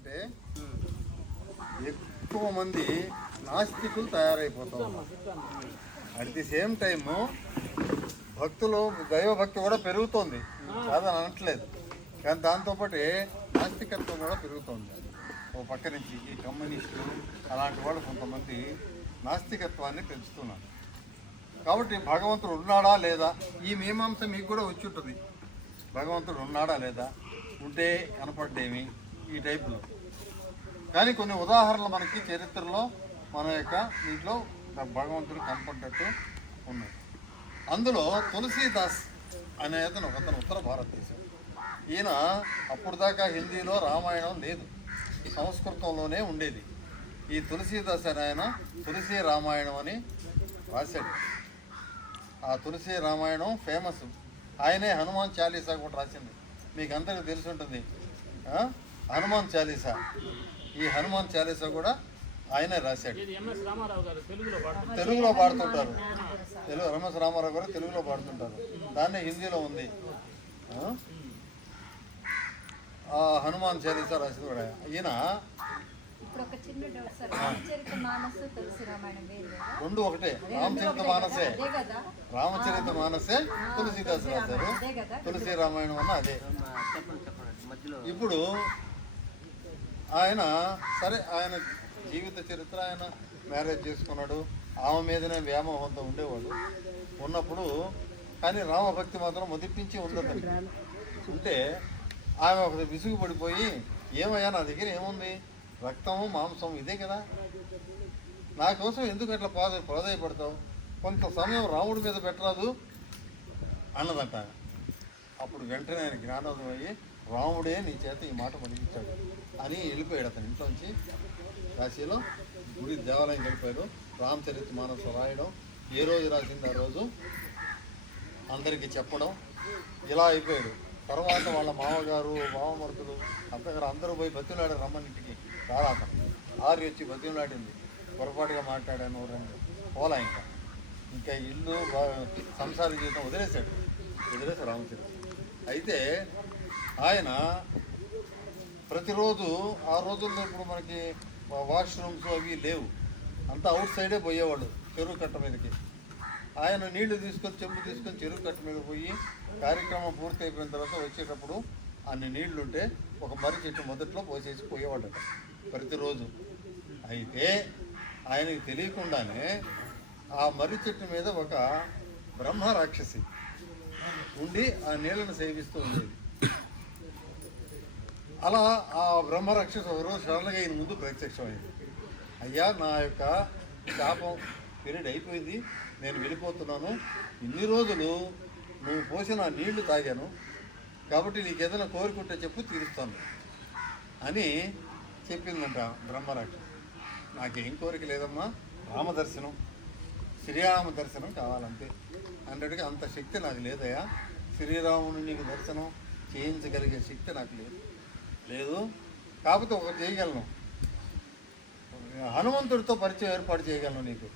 ఏమవుతుందంటే ఎక్కువ మంది నాస్తికులు తయారైపోతూ ఉన్నారు. అట్ ది సేమ్ టైము భక్తులు దైవభక్తి కూడా పెరుగుతోంది, కాదని అనట్లేదు. కానీ దాంతోపాటు నాస్తికత్వం కూడా పెరుగుతోంది. ఓ పక్క నుంచి ఈ కమ్యూనిస్టులు అలాంటి వాళ్ళు కొంతమంది నాస్తికత్వాన్ని పెంచుతున్నారు. కాబట్టి భగవంతుడు ఉన్నాడా లేదా ఈ మీమాంస మీకు కూడా వచ్చి ఉంటుంది. భగవంతుడు ఉన్నాడా లేదా, ఉంటే కనపడ్డేమి, ఈ టైపులో. కానీ కొన్ని ఉదాహరణలు మనకి చరిత్రలో మన యొక్క దీంట్లో భగవంతుడు కనపడ్డట్టు ఉన్నాయి. అందులో తులసీదాస్ అనే అతను ఉత్తర భారతదేశం. ఈయన అప్పుడు దాకా హిందీలో రామాయణం లేదు, సంస్కృతంలోనే ఉండేది. ఈ తులసీదాస్ అని ఆయన తులసి రామాయణం అని రాశాడు. ఆ తులసి రామాయణం ఫేమస్. ఆయనే హనుమాన్ చాలీసా కూడా రాసింది, మీకు అందరికీ తెలిసి ఉంటుంది. హనుమాన్ చాలీసా, ఈ హనుమాన్ చాలీసా కూడా ఆయనే రాశాడు. తెలుగులో పాడుతుంటారు, ఎంఎస్ రామారావు గారు తెలుగులో పాడుతుంటారు, దాన్నే హిందీలో ఉంది. హనుమాన్ చాలీసా రాసింది కూడా ఈయన. రెండు ఒకటే, రామచరిత మానసే తులసీదాస్ రాశారు, తులసి రామాయణం అన్న అదే. ఇప్పుడు ఆయన సరే, ఆయన జీవిత చరిత్ర, ఆయన మ్యారేజ్ చేసుకున్నాడు, ఆమె మీదనే వ్యామోహంతో ఉండేవాడు. ఉన్నప్పుడు కానీ రామభక్తి మాత్రం మొదటించి ఉండదు. ఉంటే ఆమె ఒక విసుగు పడిపోయి, ఏమయ్యా నా దగ్గర ఏముంది, రక్తము మాంసం ఇదే కదా, నా కోసం ఎందుకు అట్లా ప్రాధాయపడతావు, కొంత సమయం రాముడి మీద పెట్టరాదు అన్నదంట. అప్పుడు వెంటనే ఆయన జ్ఞానోదయం అయ్యి, రాముడే నీ చేత ఈ మాట పలికించాడు అని వెళ్ళిపోయాడు. అతని ఇంట్లోంచి కాశీలో గుడి దేవాలయం వెళ్ళిపోయాడు. రామచరిత మానస రాయడం, ఏ రోజు రాసింది ఆ రోజు అందరికీ చెప్పడం, ఇలా అయిపోయాడు. తర్వాత వాళ్ళ మామగారు, మామమరుతులు, అత్తగారు అందరూ పోయి బతిలాడారు, రమ్మనింటికి రారాత ఆరు వచ్చి బతిలాడింది. పొరపాటుగా మాట్లాడాను రెండు పోలా, ఇంకా ఇల్లు సంసార జీవితం వదిలేశాడు రామచరిత. అయితే ఆయన ప్రతిరోజు, ఆ రోజుల్లో ఇప్పుడు మనకి వాష్రూమ్స్ అవి లేవు, అంతా అవుట్ సైడే పోయేవాళ్ళు చెరువు కట్ట మీదకి. ఆయన నీళ్లు తీసుకొని, చెంబు తీసుకొని చెరువు కట్ట మీద పోయి కార్యక్రమం పూర్తి అయిపోయిన తర్వాత వచ్చేటప్పుడు అన్ని నీళ్లుంటే ఒక మర్రి చెట్టు మొదట్లో పోసేసి పోయేవాళ్ళట ప్రతిరోజు. అయితే ఆయనకి తెలియకుండానే ఆ మర్రి చెట్టు మీద ఒక బ్రహ్మ రాక్షసి ఉండి ఆ నీళ్లను సేవిస్తూ ఉండేది. అలా ఆ బ్రహ్మరాక్షసు ఒకరోజు సడన్గా ఈయన ముందు ప్రత్యక్షమైంది. అయ్యా, నా యొక్క శాపం పీరియడ్ అయిపోయింది, నేను వెళ్ళిపోతున్నాను, ఇన్ని రోజులు నువ్వు పోసిన నీళ్లు తాగాను, కాబట్టి నీకు ఏదైనా కోరుకుంటే చెప్పు, తీరుస్తాను అని చెప్పిందంట బ్రహ్మరాక్షసు. నాకేం కోరిక లేదమ్మా, రామదర్శనం, శ్రీరామ దర్శనం కావాలంతే అన్నట్టుగా. అంత శక్తి నాకు లేదయ్యా, శ్రీరాముని నీకు దర్శనం చేయించగలిగే శక్తి నాకు లేదు. కాకపోతే ఒకటి చేయగలను, హనుమంతుడితో పరిచయం ఏర్పాటు చేయగలను నీకు.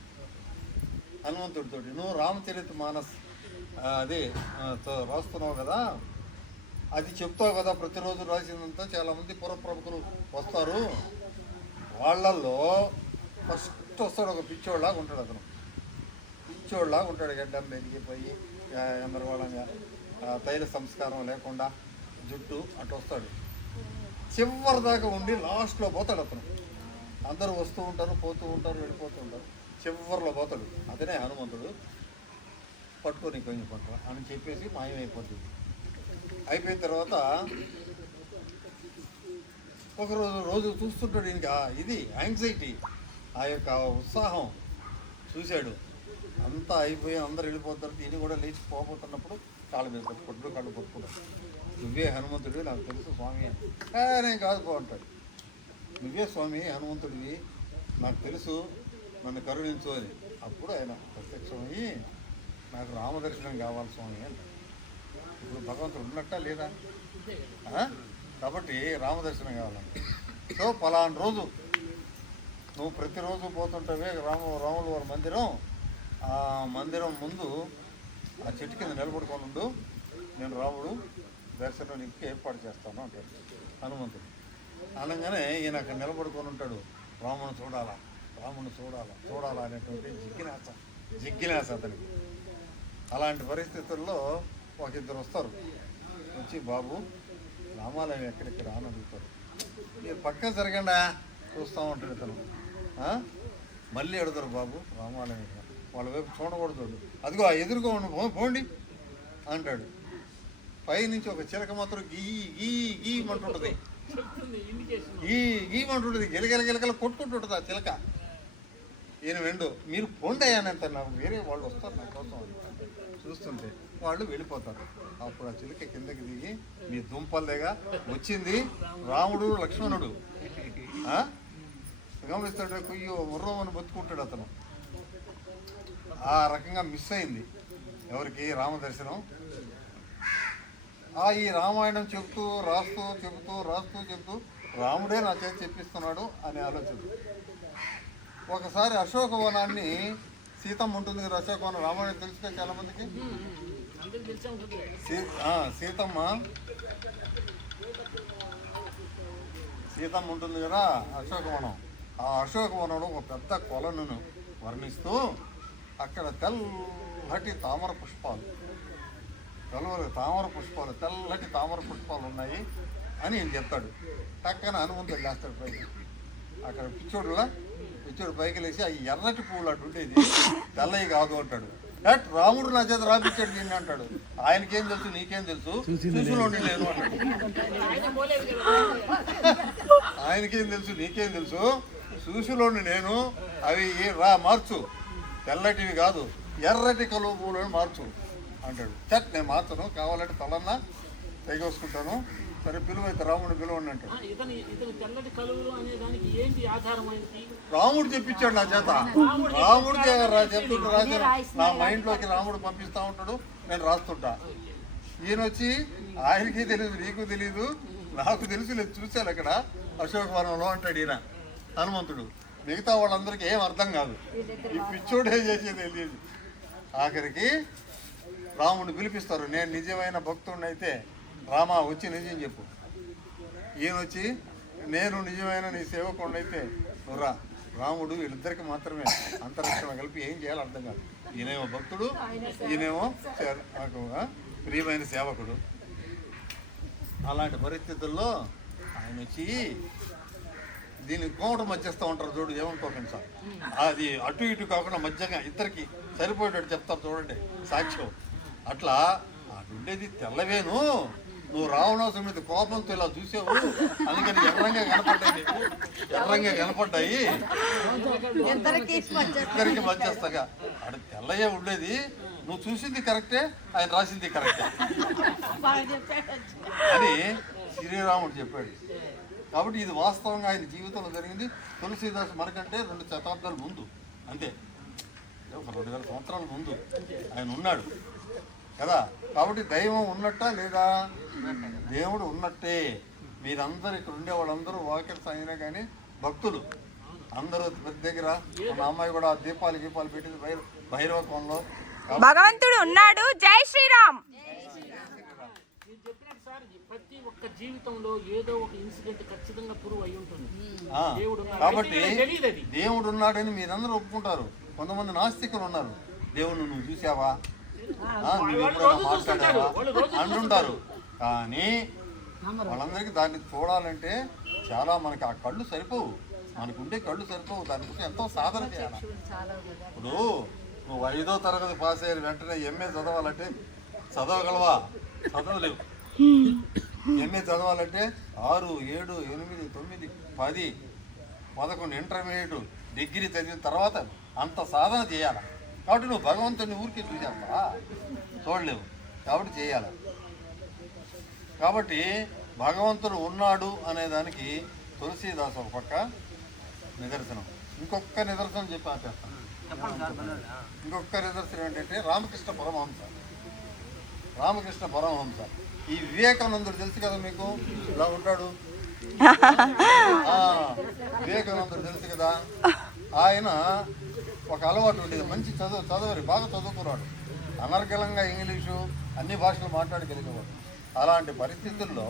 హనుమంతుడితో నువ్వు రామచరిత మానస్ అదే రాస్తున్నావు కదా, అది చెప్తావు కదా, ప్రతిరోజు రాసిందంతా చాలామంది పురప్రముఖులు వస్తారు, వాళ్ళల్లో ఫస్ట్ వస్తాడు ఒక పిచ్చోళ్ళలాగా ఉంటాడు. అతను పిచ్చోళ్ళలాగా ఉంటాడు, గడ్డం పెరిగిపోయి ఎందరవాళ్ళంగా తైల సంస్కారం లేకుండా జుట్టు అటు వస్తాడు. చివరి దాకా ఉండి లాస్ట్లో పోతాడు అతను. అందరూ వస్తూ ఉంటారు, పోతూ ఉంటారు, వెళ్ళిపోతూ ఉంటారు, చివరిలో పోతాడు. అతనే హనుమంతుడు. పట్టుకొని కొంచెం పట్టు అని చెప్పేసి మాయమైపోతుంది. అయిపోయిన తర్వాత రోజు చూస్తుంటాడు. ఇంకా ఇది యాంగ్జైటీ, ఆ యొక్క ఉత్సాహం చూశాడు. అంతా అయిపోయి అందరు వెళ్ళిపోతారు, ఈయన కూడా లేచి పోబోతున్నప్పుడు కాళ్ళ మీద పట్టుకుంటాడు, కళ్ళు పట్టుకుంటాడు. నువ్వే హనుమంతుడివి, నాకు తెలుసు స్వామి. నేను కాదు పో అంటాడు. నువ్వే స్వామి హనుమంతుడివి, నాకు తెలుసు, నన్ను కరుణించు అని. అప్పుడు ఆయన ప్రత్యక్షమయ్యి, నాకు రామదర్శనం కావాలి స్వామి అంటాడు. ఇప్పుడు భగవంతుడు ఉన్నట్టా లేదా? కాబట్టి రామదర్శనం కావాలంటే, సో పలానా రోజు నువ్వు ప్రతిరోజు పోతుంటావే రాముల వారి మందిరం, ఆ మందిరం ముందు ఆ చెట్టు కింద నిలబడుకొని ఉండు, నేను రాముడు దర్శనం నీకు ఏర్పాటు చేస్తాను అంటాడు హనుమంతుడు. అనగానే ఈయన అక్కడ నిలబడుకొని ఉంటాడు. రాముని చూడాలా, రాముని చూడాలా చూడాలా అనేటువంటి జిజ్ఞాస అతనికి. అలాంటి పరిస్థితుల్లో ఒక ఇద్దరు వస్తారు. వచ్చి బాబు రామాలయం ఎక్కడికి రాని అడుగుతారు. మీరు పక్కన జరగండా చూస్తూ ఉంటాడు ఇతను. మళ్ళీ అడుగుతారు బాబు రామాలయం ఎక్కడ, వాళ్ళ వైపు చూడకూడదు, అదిగో ఎదురుగా ఉండి పోండి అంటాడు. పైనుంచి ఒక చిలక మాత్రం గీమంటుంటుంది, గీమంటుంటుంది, గిలగిలగిలగల కొట్టుకుంటుంటుంది ఆ చిలక. ఈయన వెండు మీరు పోండి అయ్యానంత, నాకు వేరే వాళ్ళు వస్తారు నా కోసం చూస్తుంటే వాళ్ళు వెళ్ళిపోతారు. అప్పుడు ఆ చిలక కిందకి దిగి మీ దుంపల్లేగా వచ్చింది రాముడు లక్ష్మణుడు గమనిస్తాడు. కొయ్యో ముర్రమని బతుకుంటాడు అతను. ఆ రకంగా మిస్ అయింది ఎవరికి రామదర్శనం. ఈ రామాయణం చెబుతూ రాస్తూ రాముడే నా చేతి చెప్పిస్తున్నాడు అనే ఆలోచన. ఒకసారి అశోకవనాన్ని సీతమ్మ ఉంటుంది కదా, అశోకవనం రామాయణం తెలుసుగా చాలా మందికి. సీతమ్మ ఉంటుంది కదా అశోకవనం. ఆ అశోకవనంలో ఒక పెద్ద కొలను వర్ణిస్తూ అక్కడ తెల్లటి తామర పుష్పాలు తెల్లటి తామర పుష్పాలు ఉన్నాయి అని ఈయన చెప్తాడు. టక్కన హనుమంతుడు లేస్తాడు పైకి. అక్కడ పిచ్చోడు పైకి లేచి ఆ ఎర్రటి పువ్వులు అటు ఉండేది తెల్లయి కాదు అంటాడు. రాముడు నా చేత రాపిచ్చాడు దీన్ని అంటాడు. ఆయనకేం తెలుసు నీకేం తెలుసు, చూసులోండి నేను అంటాడు. ఆయనకేం తెలుసు నీకేం తెలుసు, చూసులోండి నేను, అవి మార్చు, తెల్లటివి కాదు ఎర్రటి కలువ పువ్వులను మార్చు అంటాడు. నేను మార్చను, కావాలంటే తలన్నా తెగేసుకుంటాను, సరే పిలువైతే రాముడు పిలువండి అంటాడు. రాముడు చెప్పించాడు నా చేత, రాముడు చెప్తుంటా రాశాను, నా మైండ్లోకి రాముడు పంపిస్తూ ఉంటాడు, నేను రాస్తుంటా. ఈయన వచ్చి ఆయనకి తెలియదు నీకు తెలియదు నాకు తెలుసు, నేను చూశాను అక్కడ అశోకవనంలో అంటాడు ఈయన హనుమంతుడు. మిగతా వాళ్ళందరికీ ఏం అర్థం కాదు, ఈ పిచ్చోడే చేసేది తెలియదు. ఆఖరికి రాముడిని పిలిపిస్తారు. నేను నిజమైన భక్తుడిని అయితే రామా వచ్చి నిజం చెప్పు. ఈయన వచ్చి నేను నిజమైన నీ సేవకుడిని అయితే నువ్వు రా. రాముడు వీళ్ళిద్దరికి మాత్రమే అంతరక్షణ కలిపి ఏం చేయాలో అర్థం కాదు. ఈయనేమో భక్తుడు, ఈయనేమో నాకు ప్రియమైన సేవకుడు. అలాంటి పరిస్థితుల్లో ఆయన వచ్చి దీన్ని కోమట మధ్యస్తూ ఉంటారు చూడు, ఏమనుకోకండి సార్, అది అటు ఇటు కాకుండా మధ్యగా ఇద్దరికి సరిపోయేటట్టు చెప్తారు చూడండి సాక్ష్యం. అట్లా అటుండేది తెల్లవేను, నువ్వు రావణాసురుడి మీద కోపంతో ఇలా చూసావు అందుకని ఎర్రంగా కనపడ్డాయి ఇద్దరికి మధ్యస్థగా. అటు తెల్లయే ఉండేది, నువ్వు చూసింది కరెక్టే, ఆయన రాసింది కరెక్టే అని శ్రీరాముడు చెప్పాడు. కాబట్టి ఇది వాస్తవంగా ఆయన జీవితంలో జరిగింది. తులసీదాస్ మనకంటే 2 శతాబ్దాల ముందు, అంతే, ఒక 2000 సంవత్సరాల ముందు ఆయన ఉన్నాడు కదా. కాబట్టి దైవం ఉన్నట్టా లేదా? దేవుడు ఉన్నట్టే. మీరందరూ ఇక్కడ ఉండే వాళ్ళందరూ వాకర్స్ అయినా కానీ భక్తులు అందరూ ప్రతి దగ్గర. మా అమ్మాయి కూడా దీపాలు పెట్టింది భైరవకంలో. భగవంతుడు ఉన్నాడు. జై శ్రీరామ్. ప్రతి ఒక్క జీవితంలో ఏదో ఒక ఇన్సిడెంట్ ఖచ్చితంగా ప్రూవ్ అయి ఉంటుంది. కాబట్టి దేవుడు ఉన్నాడని మీరందరూ ఒప్పుకుంటారు. కొంతమంది నాస్తికులు ఉన్నారు, దేవుడిని నువ్వు చూసావా, నువ్వు ఎప్పుడైనా మాట్లాడావా అంటుంటారు. కానీ వాళ్ళందరికీ దాన్ని చూడాలంటే చాలా మనకి ఆ కళ్ళు సరిపోవు, మనకుండే కళ్ళు సరిపోవు. దానికోసం ఎంతో సాధన చేయాలి. ఇప్పుడు నువ్వు 5వ తరగతి పాస్ అయ్యారు వెంటనే ఎంఏ చదవాలంటే చదవగలవా? చదవలేవు. ఎంఏ చదవాలంటే 6, 7, 8, 9, 10, 11 ఇంటర్మీడియట్ డిగ్రీ చదివిన తర్వాత అంత సాధన చేయాలి. కాబట్టి నువ్వు భగవంతుని ఊరికి చూసేస్తా చూడలేవు, కాబట్టి చేయాలి. కాబట్టి భగవంతుడు ఉన్నాడు అనేదానికి తులసీదాస్ ఒక పక్క నిదర్శనం. ఇంకొక నిదర్శనం చెప్పి ఆపేస్తాను. ఇంకొక నిదర్శనం ఏంటంటే రామకృష్ణ పరమహంస. ఈ వివేకానందుడు తెలుసు కదా మీకు, ఇలా ఉంటాడు. వివేకానందుడు తెలుసు కదా. ఆయన ఒక అలవాటు ఉండేది, మంచి చదవరి, బాగా చదువుకున్నాడు, అనర్గళంగా ఇంగ్లీషు అన్ని భాషలు మాట్లాడగలిగేవాడు. అలాంటి పరిస్థితుల్లో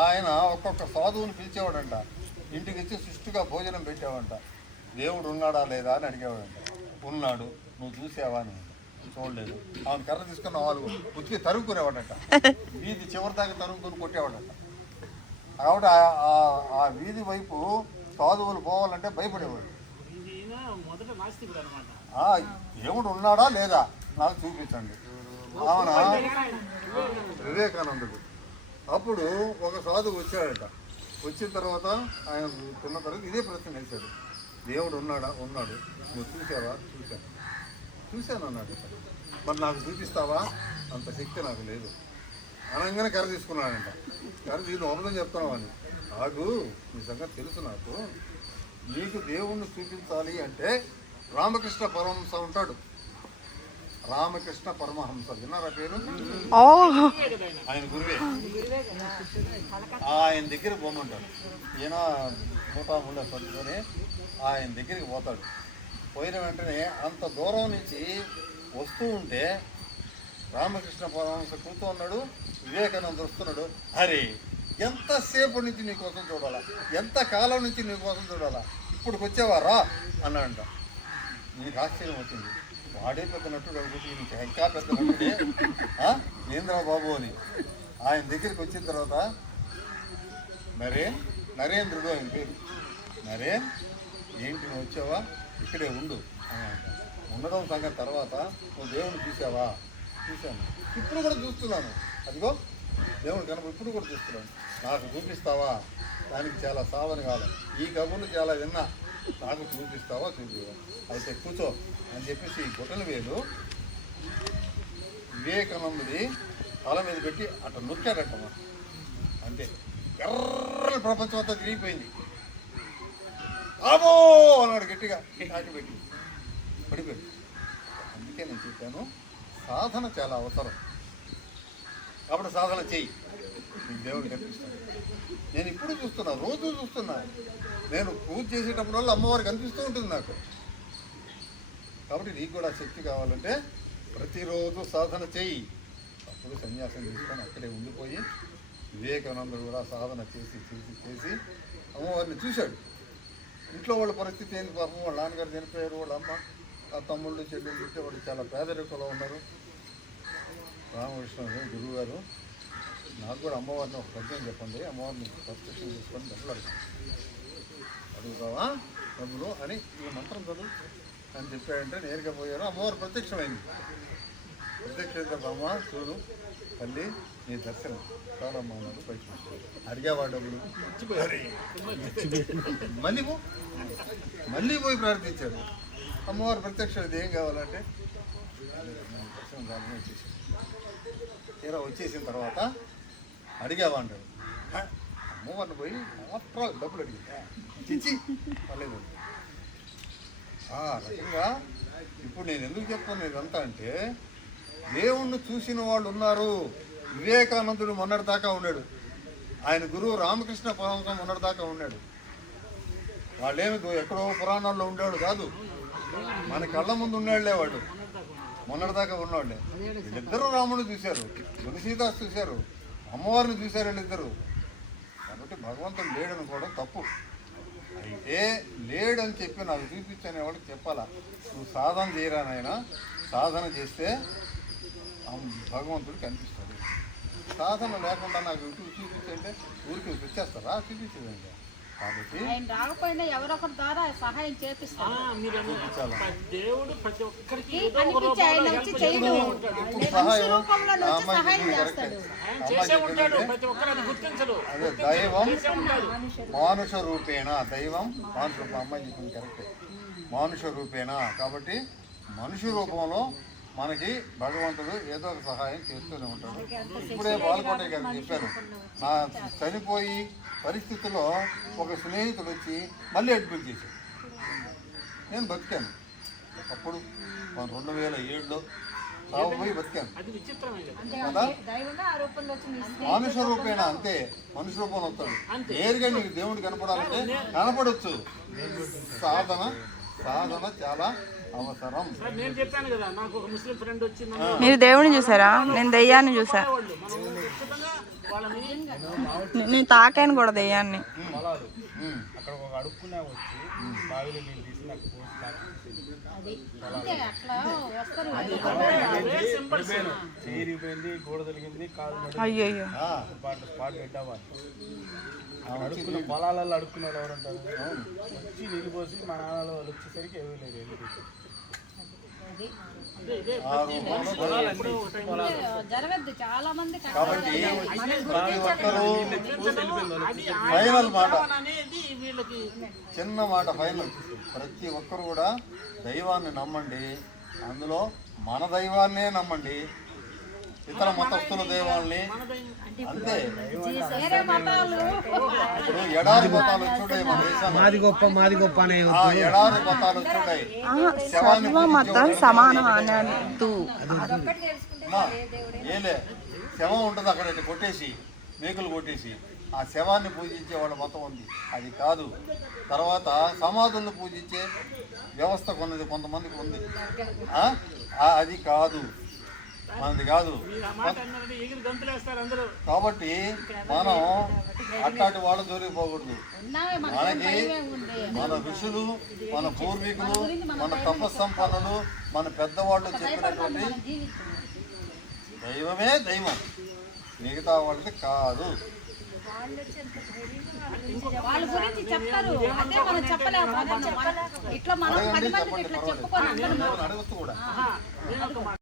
ఆయన ఒక్కొక్క సాధువుని పిలిచేవాడంట, ఇంటికి ఇచ్చి సుష్టిగా భోజనం పెట్టేవాడంట. దేవుడు ఉన్నాడా లేదా అని అడిగేవాడంట. ఉన్నాడు, నువ్వు చూసావా అని. చూడలేదు. ఆమె కర్ర తీసుకున్న వాళ్ళు ఉతికి తరుగుకునేవాడట, వీధి చివరి దాకా తరుగుకొని కొట్టేవాడట. కాబట్టి ఆ వీధి వైపు సాధువులు పోవాలంటే భయపడేవాడు. దేవుడు ఉన్నాడా లేదా నాకు చూపించండి. ఆమెన వివేకానందుడు. అప్పుడు ఒక సాధువు వచ్చాడట. వచ్చిన తర్వాత ఆయన తిన్న తర్వాత ఇదే ప్రశ్న వేశాడు, దేవుడు ఉన్నాడా? ఉన్నాడు. నువ్వు చూసావా? చూశాను అన్నాడు. మరి నాకు చూపిస్తావా? అంత శక్తి నాకు లేదు అనగానే కర్ర తీసుకున్నాడంట. కర్ర దీన్ని అబద్ధం చెప్తున్నావు అని. నాకు నీ సంగతి తెలుసు. నాకు నీకు దేవుణ్ణి చూపించాలి అంటే రామకృష్ణ పరమహంస ఉంటాడు. రామకృష్ణ పరమహంస విన్నారా పేరు? ఆయన గురువే. ఆయన దగ్గర పోమంటాడు. ఈయన మూటాముళ్ళ పట్టుకొని ఆయన దగ్గరికి పోతాడు. పోయిన వెంటనే అంత దూరం నుంచి వస్తూ ఉంటే రామకృష్ణ పరమహంస కూర్చో ఉన్నాడు, వివేకానంద వస్తున్నాడు. అరే ఎంతసేపు నుంచి నీ కోసం చూడాలా, ఎంత కాలం నుంచి నీ కోసం చూడాలా, ఇప్పుడుకి వచ్చేవారా అన్నాడంట. నీకు ఆశ్చర్యం వచ్చింది. వాడే పెద్ద నటుడు అనుకుంటే నీకు ఇంకా పెద్ద నటుడే నేంద్రా బాబు అని. ఆయన దగ్గరికి వచ్చిన తర్వాత నరేంద్రుడు ఆయన పేరు. నరేన్ ఏంటి నువ్వు వచ్చావా? ఇక్కడే ఉండు అన్నాడు. ఉండడం సంగతి తర్వాత నువ్వు దేవుని చూసావా? చూశాను, ఇప్పుడు కూడా చూస్తున్నాను. అదిగో దేవుని కనుక ఇప్పుడు కూడా చూస్తున్నాను. నాకు చూపిస్తావా? దానికి చాలా సావన కాలం. ఈ కబుర్లు చాలా విన్నా. నాకు చూపిస్తావా? చూపివా? అయితే కూర్చో అని చెప్పేసి ఈ గుట్టల వేలు వివేకానందుడి తల మీద పెట్టి అట్లా నొక్కాడటమ్మా. అంతే ఎర్ర ప్రపంచం అంతా తిరిగిపోయింది. ఆబో అన్నాడు గట్టిగా, కాకి పెట్టి పడిపోయింది. అందుకే నేను చెప్పాను, సాధన చాలా అవసరం. కాబట్టి సాధన చెయ్యి, నీకు దేవుడు కనిపిస్తాడు. నేను ఇప్పుడు చూస్తున్నా, రోజు చూస్తున్నా. నేను పూజ చేసేటప్పుడు వల్ల అమ్మవారికి కనిపిస్తూ ఉంటుంది నాకు. కాబట్టి నీకు కూడా శక్తి కావాలంటే ప్రతిరోజు సాధన చెయ్యి. అప్పుడు సన్యాసం తీసుకొని అక్కడే ఉండిపోయి వివేకానందుడు కూడా సాధన చేసి చేసి చేసి అమ్మవారిని చూశాడు. ఇంట్లో వాళ్ళ పరిస్థితి ఏంటి? పాపం వాళ్ళ నాన్నగారు చనిపోయారు, వాళ్ళ అమ్మ ఆ తమ్ముళ్ళు చెల్లెళ్ళు ఉంటే వాళ్ళు చాలా పేదరికంలో ఉన్నారు. రామకృష్ణ గురువు గారు నాకు కూడా అమ్మవారిని ఒక పద్యం చెప్పండి, అమ్మవారిని ప్రత్యక్షం చేసుకొని డబ్బులు అడుగుతావా డబ్బులు అని ఈ మంత్రం చదువు అని చెప్పాడంటే నేరుగా పోయారు. అమ్మవారు ప్రత్యక్షమైంది. ప్రత్యక్ష అమ్మ చూడు తల్లి నీ దర్శనం చాలా అన్నారు. బయట అడిగేవా డబ్బులు? మళ్ళీ పోయి ప్రార్థించాడు. అమ్మవారు ప్రత్యక్షం ఇది ఏం కావాలంటే దర్శనం కావాలని వచ్చేసి తీరా వచ్చేసిన తర్వాత అడిగావా అంటాడు. అమ్మవారిని పోయి మాత్రం డబ్బులు అడిగిందా? చిచ్చి పర్లేదు. ఆ రకంగా ఇప్పుడు నేను ఎందుకు చెప్తాను ఇదంతా అంటే, దేవుణ్ణి చూసిన వాళ్ళు ఉన్నారు. వివేకానందుడు మొన్నటిదాకా ఉన్నాడు, ఆయన గురువు రామకృష్ణ పరమహంస మొన్నటిదాకా ఉన్నాడు. వాళ్ళేమి ఎక్కడో పురాణాల్లో ఉండేవాడు కాదు, మన కళ్ళ ముందు ఉన్నాడులే వాడు. మొన్నటిదాకా ఉన్నవాళ్ళే. వీళ్ళిద్దరూ రాముడిని చూశారు, తులసీదాస్ చూశారు, అమ్మవారిని చూశారు వీళ్ళిద్దరు. కాబట్టి భగవంతుడు లేడనుకోవడం తప్పు. అయితే లేడని చెప్పి నాకు చూపించనేవాడికి చెప్పాలా, నువ్వు సాధన చేయరా నాయనా, సాధన చేస్తే భగవంతుడు కనిపిస్తాడు. సాధన లేకుండా నాకు ఇటు చూపించంటే ఊరికి వచ్చేస్తారా? చూపించదండి. కాబట్టి రాకపోయినా ఎవరొకరి ద్వారా సహాయం చేపిస్తారు. దేవుడు ప్రతి ఒక్కరికి అదే దైవం మానుష రూపేణ, దైవం మానుష రూపం. అమ్మాయి చెప్పింది కరెక్టే, మానుష రూపేణ. కాబట్టి మనుషు రూపంలో మనకి భగవంతుడు ఏదో ఒక సహాయం చేస్తూనే ఉంటాడు. ఇప్పుడే బాలకోటయ్య గారికి చెప్పాను, నా చనిపోయి పరిస్థితుల్లో ఒక స్నేహితుడు వచ్చి మళ్ళీ అడ్మిట్ చేశాడు. నేను బతికాను. అప్పుడు 2007లో సాగు పోయి బతికాను కదా. మనుష రూపేణ అంతే, మనుషు రూపంలో వస్తాడు. నేరుగా నీకు దేవుడు కనపడాలంటే కనపడవచ్చు. సాధన చాలా అవసరం. నేను చెప్పాను కదా, నాకు ఒక ముస్లిం ఫ్రెండ్ వచ్చి మీరు దేవుడిని చూసారా? నేను దయ్యాన్ని చూసా. వాళ్ళని నేను తాకాను కూడా దెయ్యాన్ని. పొలాలు ఉమ్. అక్కడ ఒక అడుక్కునే వచ్చి బావిలో నీళ్ళు తీసి నాకు పోసి అది అంతే అట్లా వస్తారు పడిపోయాను. చేరిపోయింది, గోడ తొలిగింది, కాలు అయ్యయ్యో. ఆ, స్పాట్ డెడ్ అవ్వాలి. అడుక్కున్న పొలాలలో అడుక్కున్నారు ఎవరు ఉంటారు. వచ్చి నీళ్ళు పోసి మా నాన్నలో వాళ్ళు వచ్చేసరికి ఎవరు లేరు. అది ఇదే ఇదే ఆ రూపంలో ఎప్పుడో ఒక టైంలో జరగద్దు చాలా మంది కాబట్టి ప్రతి ఒక్కరూ అది ఫైనల్ మాట, అనేది వీళ్ళకి చిన్న మాట ఫైనల్. ప్రతి ఒక్కరు కూడా దైవాన్ని నమ్మండి, అందులో మన దైవాన్నే నమ్మండి, ఇతర మతస్థుల దైవాల్ని అంతే. వేరే మతాలు ఇప్పుడు ఎడారి మతాలు వచ్చుంటాయి మన దేశంలో, మాది గొప్ప అనే ఆ ఎడారి మతాలు వచ్చుంటాయి. సర్వమతం సమానం అనద్దు. అమ్మా, ఏలే శవం ఉంటుంది అక్కడ ఇట్లా కొట్టేసి మేకులు కొట్టేసి ఆ శవాన్ని పూజించే వాళ్ళ మతం ఉంది, అది కాదు. తర్వాత సమాధులను పూజించే వ్యవస్థ కొన్నది కొంతమందికి ఉంది, అది కాదు, మనది కాదు. మీరు ఆ మాట అన్నారంటే ఎగిరి గంతులేస్తారు అందరూ. కాబట్టి మనం అట్లాంటి వాళ్ళ జోలికి పోకూడదు. ఉన్నావే మనకి మనకి భయమే ఉంది. మన ఋషులు, మన పూర్వీకులు, మన తపస్సంపన్నులు, మన పెద్దవాళ్ళు చెప్పినటువంటి మన జీవితం దైవమే దైవం, మిగతా వాళ్ళది కాదు. వాళ్ళ గురించి చెప్తారు, అదే మనం చెప్పలేము. ఇట్లా మనం 10 మందికి ఇట్లా చెప్పుకొని అందరం అడగచ్చు కూడా. నేను ఒక మాట